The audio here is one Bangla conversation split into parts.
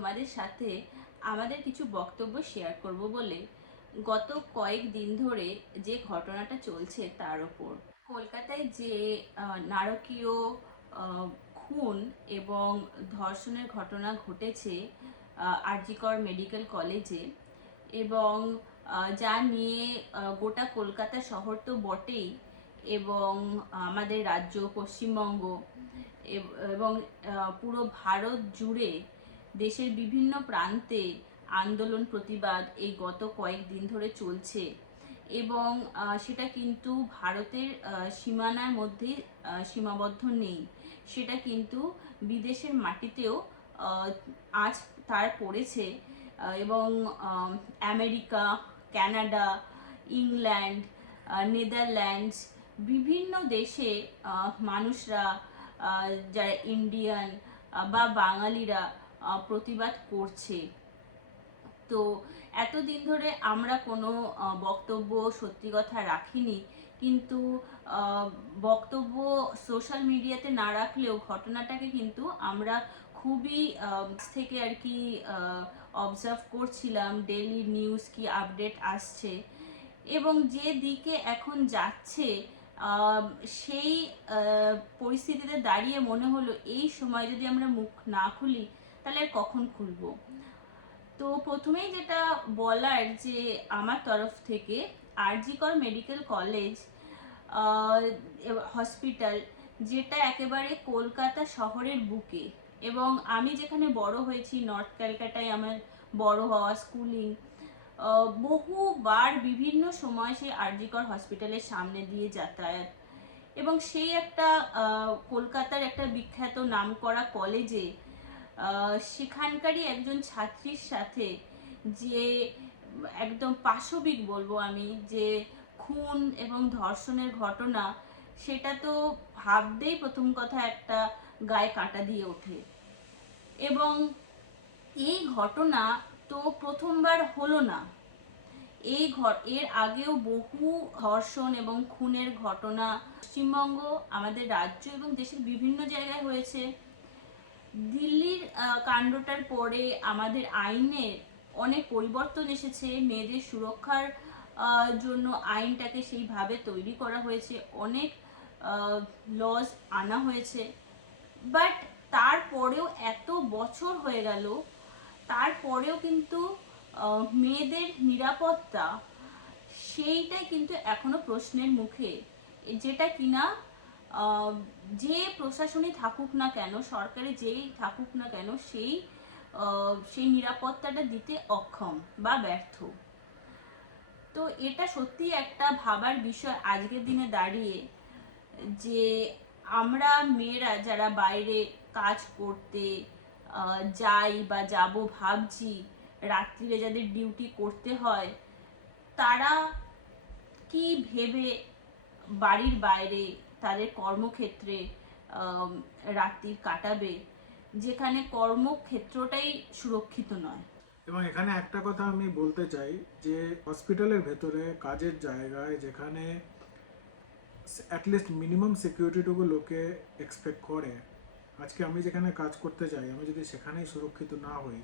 তোমাদের সাথে আমাদের কিছু বক্তব্য শেয়ার করব বলে গত কয়েক দিন ধরে যে ঘটনাটা চলছে তার ওপর। কলকাতায় যে নারকীয় খুন এবং ধর্ষণের ঘটনা ঘটেছে আরজিকর মেডিকেল কলেজে এবং যা নিয়ে গোটা কলকাতা শহর তো বটেই এবং আমাদের রাজ্য পশ্চিমবঙ্গ এবং পুরো ভারত জুড়ে দেশের বিভিন্ন প্রান্তে আন্দোলন প্রতিবাদ এই গত কয়েকদিন ধরে চলছে। এবং সেটা কিন্তু ভারতের সীমানার মধ্যে সীমাবদ্ধ নেই। সেটা কিন্তু বিদেশের মাটিতেও আজ তার পড়েছে। এবং আমেরিকা, কানাডা, ইংল্যান্ড নেদারল্যান্ডস, বিভিন্ন দেশে মানুষরা যারা ইন্ডিয়ান বা বাঙালিরা প্রতিবাদ করছে। তো এতদিন ধরে আমরা কোনো বক্তব্য সত্যি কথা রাখিনি, কিন্তু বক্তব্য সোশ্যাল মিডিয়াতে না রাখলেও ঘটনাটাকে কিন্তু আমরা খুবই থেকে আর কি অবজার্ভ করছিলাম। ডেলি নিউজ কি আপডেট আসছে? এবং যে দিকে এখন যাচ্ছে সেই পরিস্থিতিতে দাঁড়িয়ে মনে হলো, এই সময় যদি আমরা মুখ না খুলি তাহলে কখন খুলবো? তো প্রথমেই যেটা বলার যে আমার তরফ থেকে আরজিকর মেডিকেল কলেজ হসপিটাল যেটা একেবারে কলকাতা শহরের বুকে এবং আমি যেখানে বড় হয়েছি নর্থ ক্যালকাটায় আমার বড় হওয়া স্কুলিং বহুবার বিভিন্ন সময় সেই আরজিকর হসপিটালের সামনে দিয়ে যাতায়াত এবং সেই একটা কলকাতার একটা বিখ্যাত নামকরা কলেজে আহ, সেখানকারই একজন ছাত্রীর সাথে যে একদম পাশবিক বলব আমি, যে খুন এবং ধর্ষণের ঘটনা, সেটা তো ভাবতেই প্রথম কথা একটা গায়ে কাটা দিয়ে ওঠে। এবং এই ঘটনা তো প্রথমবার হলো না। এই ঘর এর আগেও বহু ধর্ষণ এবং খুনের ঘটনা পশ্চিমবঙ্গ, আমাদের রাজ্য এবং দেশের বিভিন্ন জায়গায় হয়েছে। দিল্লির কাণ্ডটার পরে আমাদের আইনের অনেক পরিবর্তন এসেছে। মেয়েদের সুরক্ষার জন্য আইনটাকে সেইভাবে তৈরি করা হয়েছে। অনেক লজ আনা হয়েছে। বাট তারপরেও এত বছর হয়ে গেল, তারপরেও কিন্তু মেয়েদের নিরাপত্তা, সেইটাই কিন্তু এখনও প্রশ্নের মুখে। যেটা কিনা যে প্রশাসনই থাকুক না কেন, সরকারে যেই থাকুক না কেন, সেই সেই নিরাপত্তাটা দিতে অক্ষম বা ব্যর্থ। তো এটা সত্যি একটা ভাবার বিষয় আজকের দিনে দাঁড়িয়ে যে আমরা মেয়েরা যারা বাইরে কাজ করতে যাই বা যাব ভাবছি, রাত্রিরে যাদের ডিউটি করতে হয়, তারা কি ভেবে বাড়ির বাইরে তাদের কর্মক্ষেত্রে রাত্রি কাটাবে, যেখানে কর্মক্ষেত্রটাই সুরক্ষিত নয়। এবং এখানে একটা কথা আমি বলতে চাই যে, হসপিটালের ভেতরে, কাজের জায়গায় যেখানে অ্যাটলিস্ট মিনিমাম সিকিউরিটিটুকু লোকে এক্সপেক্ট করে, আজকে আমি যেখানে কাজ করতে যাই আমি যদি সেখানেই সুরক্ষিত না হই,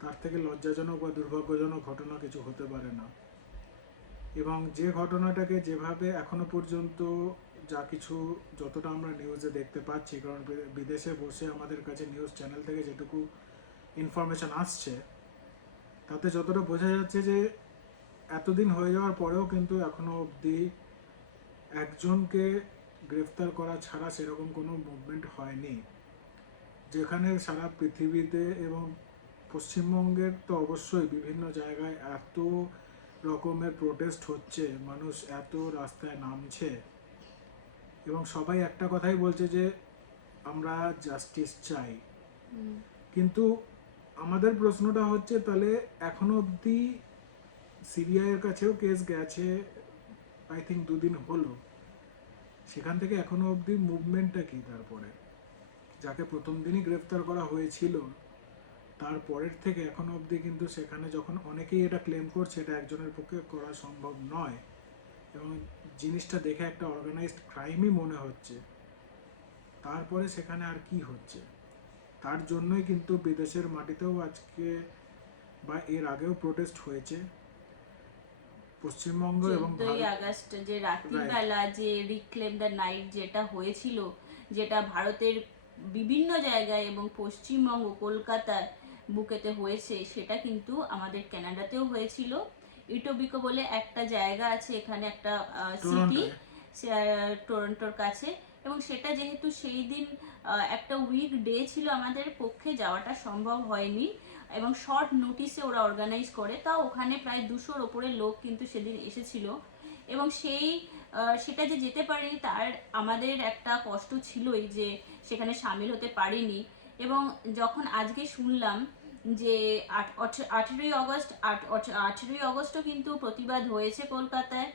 তার থেকে লজ্জাজনক বা দুর্ভাগ্যজনক ঘটনা কিছু হতে পারে না। এবং যে ঘটনাটাকে যেভাবে এখনও পর্যন্ত যা কিছু যতটা আমরা নিউজে দেখতে পাচ্ছি, কারণ বিদেশে বসে আমাদের কাছে নিউজ চ্যানেল থেকে যেটুকু ইনফরমেশন আসছে, তাতে যতটা বোঝা যাচ্ছে যে এতদিন হয়ে যাওয়ার পরেও কিন্তু এখনও অবধি একজনকে গ্রেফতার করা ছাড়া সেরকম কোনো মুভমেন্ট হয়নি। যেখানে সারা পৃথিবীতে এবং পশ্চিমবঙ্গের তো অবশ্যই বিভিন্ন জায়গায় এত রকমের প্রোটেস্ট হচ্ছে, মানুষ এত রাস্তায় নামছে। এবং সবাই একটা কথাই বলছে যে আমরা জাস্টিস চাই। কিন্তু আমাদের প্রশ্নটা হচ্ছে তাহলে এখনও অবধি সিবিআইয়ের কাছেও কেস গেছে আই থিঙ্ক দুদিন হলো। সেখান থেকে এখনও অবধি মুভমেন্টটা কি তারপরে? যাকে প্রথম দিনই গ্রেফতার করা হয়েছিল তারপরের থেকে এখনও অবধি কিন্তু সেখানে যখন অনেকেই এটা ক্লেম করছে এটা একজনের পক্ষে করা সম্ভব নয়। এবং জিনিসটা দেখে একটা অর্গানাইজড ক্রাইমই মনে হচ্ছে। তারপরে সেখানে আর কি হচ্ছে? তার জন্যই কিন্তু বিদেশের মাটিতেও আজকে বা এর আগেও প্রোটেস্ট হয়েছে। পশ্চিমবঙ্গ এবং আগস্ট যে রাত্রিবেলা যে রিক্লেম দ্য নাইট যেটা হয়েছিল যেটা ভারতের বিভিন্ন জায়গায় এবং পশ্চিমবঙ্গ কলকাতার বুকেতে হয়েছে সেটা কিন্তু আমাদের কানাডাতেও হয়েছিল। ইটোবিকো বলে একটা জায়গা আছে এখানে একটা সিটি টরন্টোর কাছে। এবং সেটা যেহেতু সেই দিন একটা উইক ডে ছিল আমাদের পক্ষে যাওয়াটা সম্ভব হয়নি। এবং শর্ট নোটিসে ওরা অর্গানাইজ করে। তা ওখানে প্রায় দুশোর ওপরে লোক কিন্তু সেদিন এসেছিল। এবং সেই সেটা যে যেতে পারেনি তার আমাদের একটা কষ্ট ছিলই যে সেখানে সামিল হতে পারিনি। এবং যখন আজকে শুনলাম যে আঠেরোই আগস্ট আট- আঠেরোই আগস্টও কিন্তু প্রতিবাদ হয়েছে কলকাতায়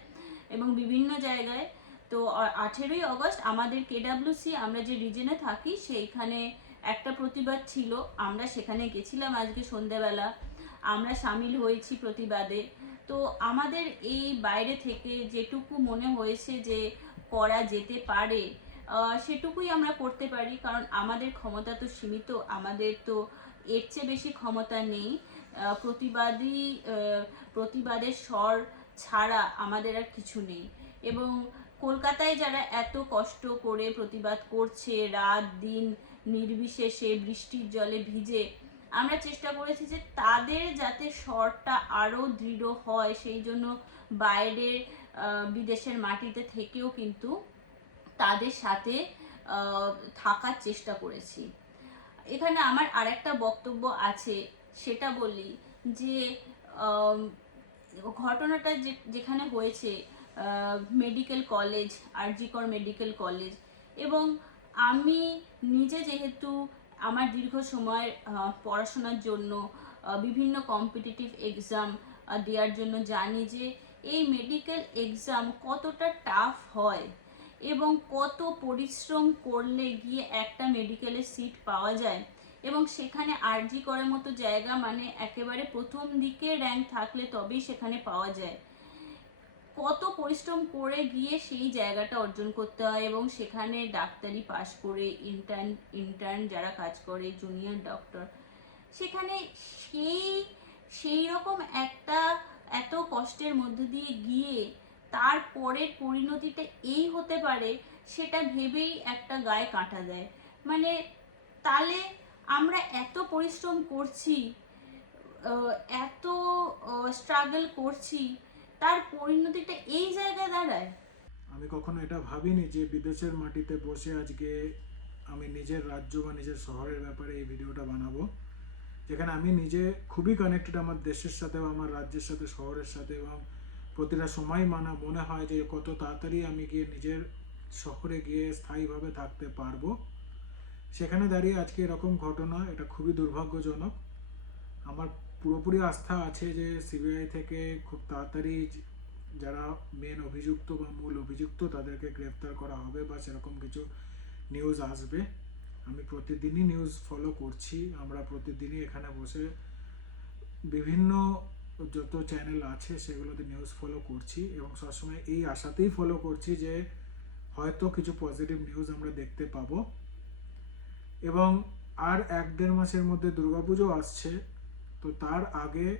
এবং বিভিন্ন জায়গায়। তো আঠেরোই আগস্ট আমাদের কেডাব্লিউসি, আমরা যে রিজনে থাকি, সেইখানে একটা প্রতিবাদ ছিল। আমরা সেখানে গেছিলাম আজকে সন্ধেবেলা আমরা সামিল হয়েছি প্রতিবাদে। তো, আমাদের এই বাইরে থেকে যেটুকু মনে হয়েছে যে করা যেতে পারে সেটুকুই আমরা করতে পারি। কারণ আমাদের ক্ষমতা তো সীমিত, আমাদের তো এর চেয়ে বেশি ক্ষমতা নেই। প্রতিবাদী প্রতিবাদের স্বর ছাড়া আমাদের আর কিছু নেই। এবং কলকাতায় যারা এত কষ্ট করে প্রতিবাদ করছে, রাত দিন নির্বিশেষে বৃষ্টির জলে ভিজে, আমরা চেষ্টা করেছি যে তাদের যাতে স্বরটা আরও দৃঢ় হয়, সেই জন্য বাইরের বিদেশের মাটিতে থেকেও কিন্তু তাদের সাথে থাকার চেষ্টা করেছি। এখানে আমার আরেকটা বক্তব্য আছে, সেটা বলি যে ঘটনাটা যে, যেখানে হয়েছে মেডিকেল কলেজ আর আরজিকর মেডিকেল কলেজ, এবং আমি নিজে যেহেতু আমার দীর্ঘ সময়ের পড়াশোনার জন্য বিভিন্ন কম্পিটিটিভ এক্সাম দেওয়ার জন্য জানি যে, এই মেডিকেল এক্সাম কতটা টাফ হয়। এবং কত পরিশ্রম করলে গিয়ে একটা মেডিকেলের সিট পাওয়া যায়। এবং সেখানে আরজি করার মতো জায়গা মানে একেবারে প্রথম দিকে র্যাঙ্ক থাকলে তবেই সেখানে পাওয়া যায়। কত পরিশ্রম করে গিয়ে সেই জায়গাটা অর্জন করতে হয় এবং সেখানে ডাক্তারি পাশ করে ইন্টার্ন ইন্টার্ন যারা কাজ করে জুনিয়র ডক্টর সেখানে সেই সেই রকম একটা এত কষ্টের মধ্যে দিয়ে গিয়ে তারপরের পরিণতিটা এই হতে পারে, সেটা ভেবেই একটা গায়ে কাঁটা দেয়। মানে তাহলে আমরা এত পরিশ্রম করছি এত স্ট্রাগল করছি, তার পরিণতিটা এই জায়গায় দাঁড়ায়। আমি কখনো এটা ভাবিনি যে বিদেশের মাটিতে বসে আজকে আমি নিজের রাজ্য বা নিজের শহরের ব্যাপারে এই ভিডিওটা বানাবো, যেখানে আমি নিজে খুবই কানেক্টেড আমার দেশের সাথে বা আমার রাজ্যের সাথে, শহরের সাথে এবং প্রতিটা সময় মানা, মনে হয় যে কত তাড়াতাড়ি আমি গিয়ে নিজের শহরে গিয়ে স্থায়ীভাবে থাকতে পারব। সেখানে দাঁড়িয়ে আজকে এরকম ঘটনা, এটা খুবই দুর্ভাগ্যজনক। আমার পুরোপুরি আস্থা আছে যে সিবিআই থেকে খুব তাড়াতাড়ি যারা মেন অভিযুক্ত বা মূল অভিযুক্ত তাদেরকে গ্রেফতার করা হবে বা সেরকম কিছু নিউজ আসবে। আমি প্রতিদিনই নিউজ ফলো করছি। আমরা প্রতিদিনই এখানে বসে বিভিন্ন যত চ্যানেল আছে সেগুলোতে নিউজ ফলো করছি এবং সবসময় এই আশাতেই ফলো করছি যে হয়তো কিছু পজিটিভ নিউজ আমরা দেখতে পাবো। এবং আর এক দেড় মাসের মধ্যে দুর্গাপুজো আসছে, তো তার আগে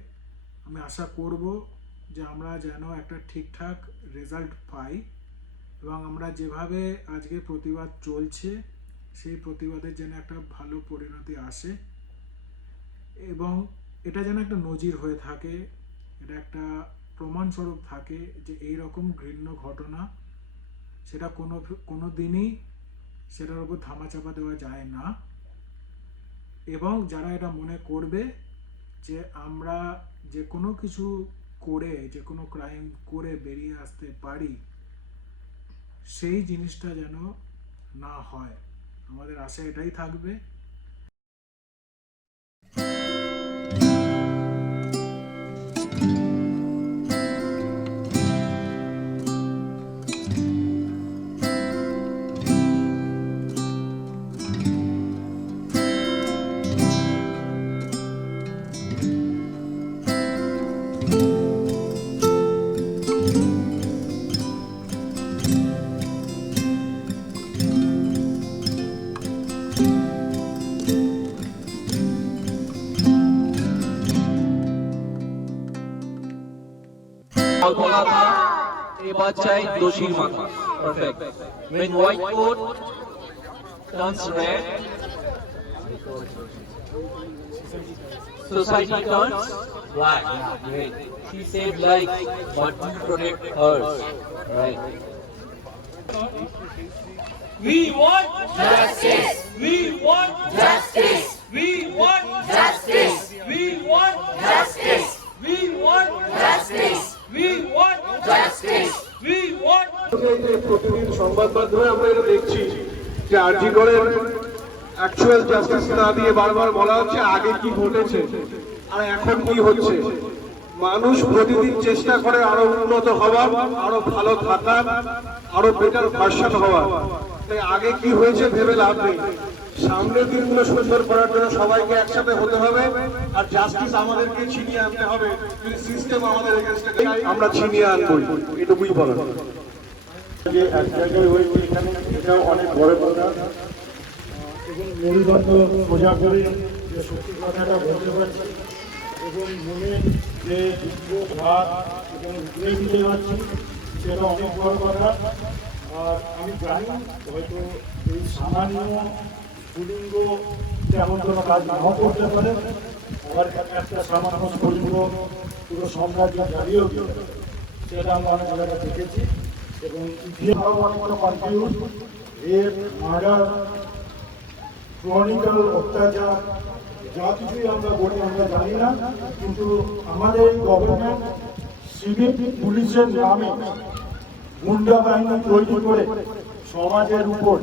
আমি আশা করব যে আমরা যেন একটা ঠিকঠাক রেজাল্ট পাই এবং আমরা যেভাবে আজকে প্রতিবাদ চলছে, সেই প্রতিবাদের যেন একটা ভালো পরিণতি আসে। এবং এটা যেন একটা নজির হয়ে থাকে, এটা একটা প্রমাণস্বরূপ থাকে যে এই রকম ঘৃণ্য ঘটনা সেটা কোনো কোনো দিনই সেটার উপর ধামাচাপা দেওয়া যায় না। এবং যারা এটা মনে করবে যে আমরা যে কোনো কিছু করে, যে কোনো ক্রাইম করে বেরিয়ে আসতে পারি, সেই জিনিসটা যেন না হয়। আমাদের আশা এটাই থাকবে বলা থা এবার white coat turns society turns black great she saved life but you protect hers right We want justice. We want justice. We want justice. We want justice. We want justice. We want justice. We want সংবাদ মাধ্যমে আমরা এটা দেখছি যে আরজি করের অ্যাকচুয়াল জাস্টিস না দিয়ে বারবার বলা হচ্ছে, আগে কি ঘটেছে আর এখন কি হচ্ছে? মানুষ প্রতিদিন চেষ্টা করে আরও উন্নত হওয়ার, আরও ভালো থাকার, আরও বেটার ভার্সন হওয়ার। তাই আগে কি হয়েছে ভেবে লাভ নেই। সামনের দিনগুলো সুন্দর করার জন্য সবাইকে একসাথে হতে হবে আর জাস্টিস আমাদেরকে ছিনিয়ে আনতে হবে। সিস্টেম আমাদের আমরা ছিনিয়ে আনব এটুকুই বলার। যে এক জায়গায় হয়েছে এখানে অনেক বড় কথা। মেরুদণ্ড সোজা করে যে সত্যি কথাটা বলতে পারছি এবং মনে যে দুঃখ ভাব এবং উগড়ে দিতে সেটা অনেক বড় কথা। আর আমি জানি হয়তো এই সামান্য স্ফুলিঙ্গ তেমন কোনো কাজ নাও করতে পারে, আবার একটা সামান্য স্ফুলিঙ্গ পুরো সাম্রাজ্য জ্বালিয়েও দিতে সেটা আমরা অনেক জায়গায় দেখেছি, এবং ইতিহাস অনেক কোনো কনফিউজ এর মার্ডার ক্রনিক্যাল অত্যাচার, যা কিছুই আমরা বলি, আমরা জানি না, কিন্তু আমাদের গভর্নমেন্ট সিভিল পুলিশের নামে গুন্ডা বাহিনী তৈরি করে সমাজের উপর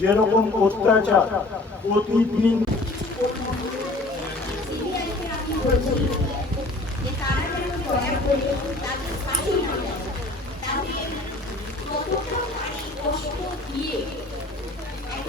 যেরকম অত্যাচার প্রতিদিন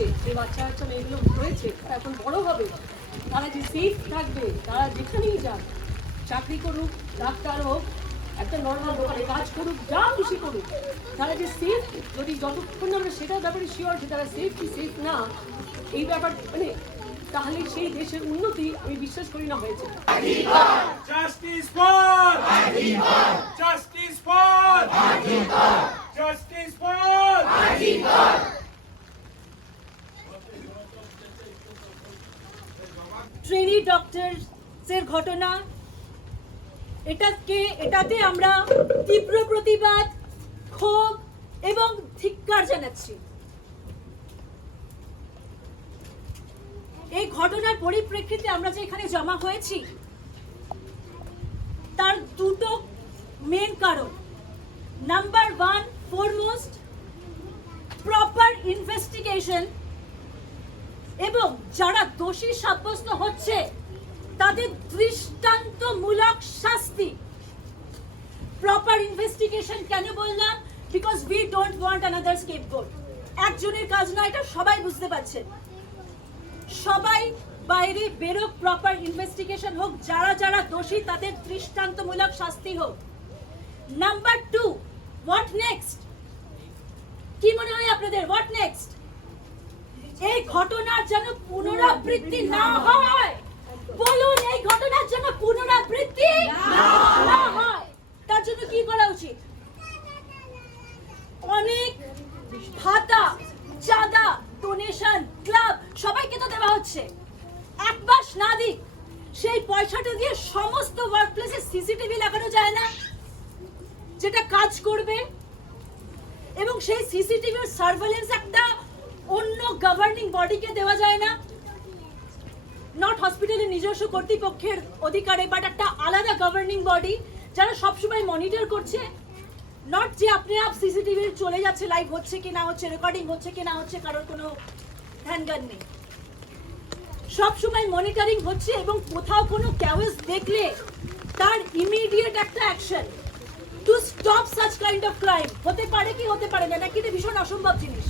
রয়েছে যে বাচ্চা বাচ্চা মেয়েগুলো হয়েছে এখন বড় হবে। তারা যে সেফ থাকবে, তারা যেখানেই যাক, চাকরি করুক, ডাক্তার হোক, একটা নর্মাল দোকানে কাজ করুক, যা খুশি করুক, তারা যে সেফ যদি যতক্ষণ আমরা সেটার ব্যাপারে শিওর যে তারা সেফ কি সেফ না, এই ব্যাপার মানে তাহলে সেই দেশের উন্নতি আমি বিশ্বাস করি না হয়েছে। Justice for! Justice for! Justice for! Trainee ডক্টরসের ঘটনা। এটাকে এটাতে আমরা তীব্র প্রতিবাদ, ক্ষোভ এবং ধিক্কার জানাচ্ছি। এই ঘটনার পরিপ্রেক্ষিতে আমরা যে এখানে জমা হয়েছি, তার দুটো মেন কারণ। Number one foremost proper investigation এবং যারা দোষী সাব্যস্ত হচ্ছে, তাদের দৃষ্টান্তমূলক শাস্তি। প্রপার ইনভেস্টিগেশন কেন বললাম? Because we don't want another scapegoat একজনের কাজ না, এটা সবাই বুঝতে পারছেন সবাই বাইরে বেরোক প্রপার ইনভেস্টিগেশন হোক, যারা যারা দোষী, তাদের দৃষ্টান্তমূলক শাস্তি হোক। নাম্বার টু হোয়াট নেক্সট কি মনে হয় আপনাদের? হোয়াট নেক্সট এই ঘটনার যেন পুনরাবৃত্তি না হয়। বলুন, এই ঘটনার জন্য পুনরাবৃত্তি না হয়। তার জন্য কি করা উচিত? অনেক ভাতা, চাঁদা ডোনেশন ক্লাব সবাইকে তো দেওয়া হচ্ছে। এক মাস না দিক, সেই পয়সাটা দিয়ে সমস্ত ওয়ার্ক প্লেসে সিসিটিভি লাগানো যায় না। যেটা কাজ করবে। এবং সেই সিসিটিভির সার্ভেলেন্স একটা অন্য গভর্নিং বডিকে দেওয়া যায় না। নট হসপিটালের নিজস্ব কর্তৃপক্ষের অধিকারে বাট একটা আলাদা গভর্নিং বডি যারা সবসময় মনিটর করছে। নট যে আপনি আপ সিসিটিভি চলে যাচ্ছে লাইভ হচ্ছে কি না হচ্ছে রেকর্ডিং হচ্ছে কি না হচ্ছে, কারোর কোনো ধ্যান জ্ঞান নেই। সবসময় মনিটরিং হচ্ছে এবং কোথাও কোনো ক্যাওয়েস দেখলে তার ইমিডিয়েট একটা action to stop such kind of crime হতে পারে কি হতে পারে না নাকি এটা ভীষণ অসম্ভব জিনিস।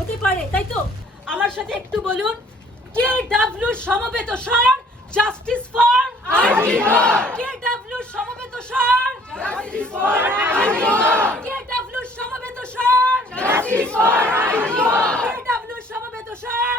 হতে পারে, তাই তো? আমার সাথে একটু বলুন কে ডাব্লিউ সমবেত স্বর জাস্টিস ফর কে ডাব্লিউ সমবেত স্বর কে ডাব্লিউ সমবেত স্বর কে ডাব্লিউ সমবেত স্বর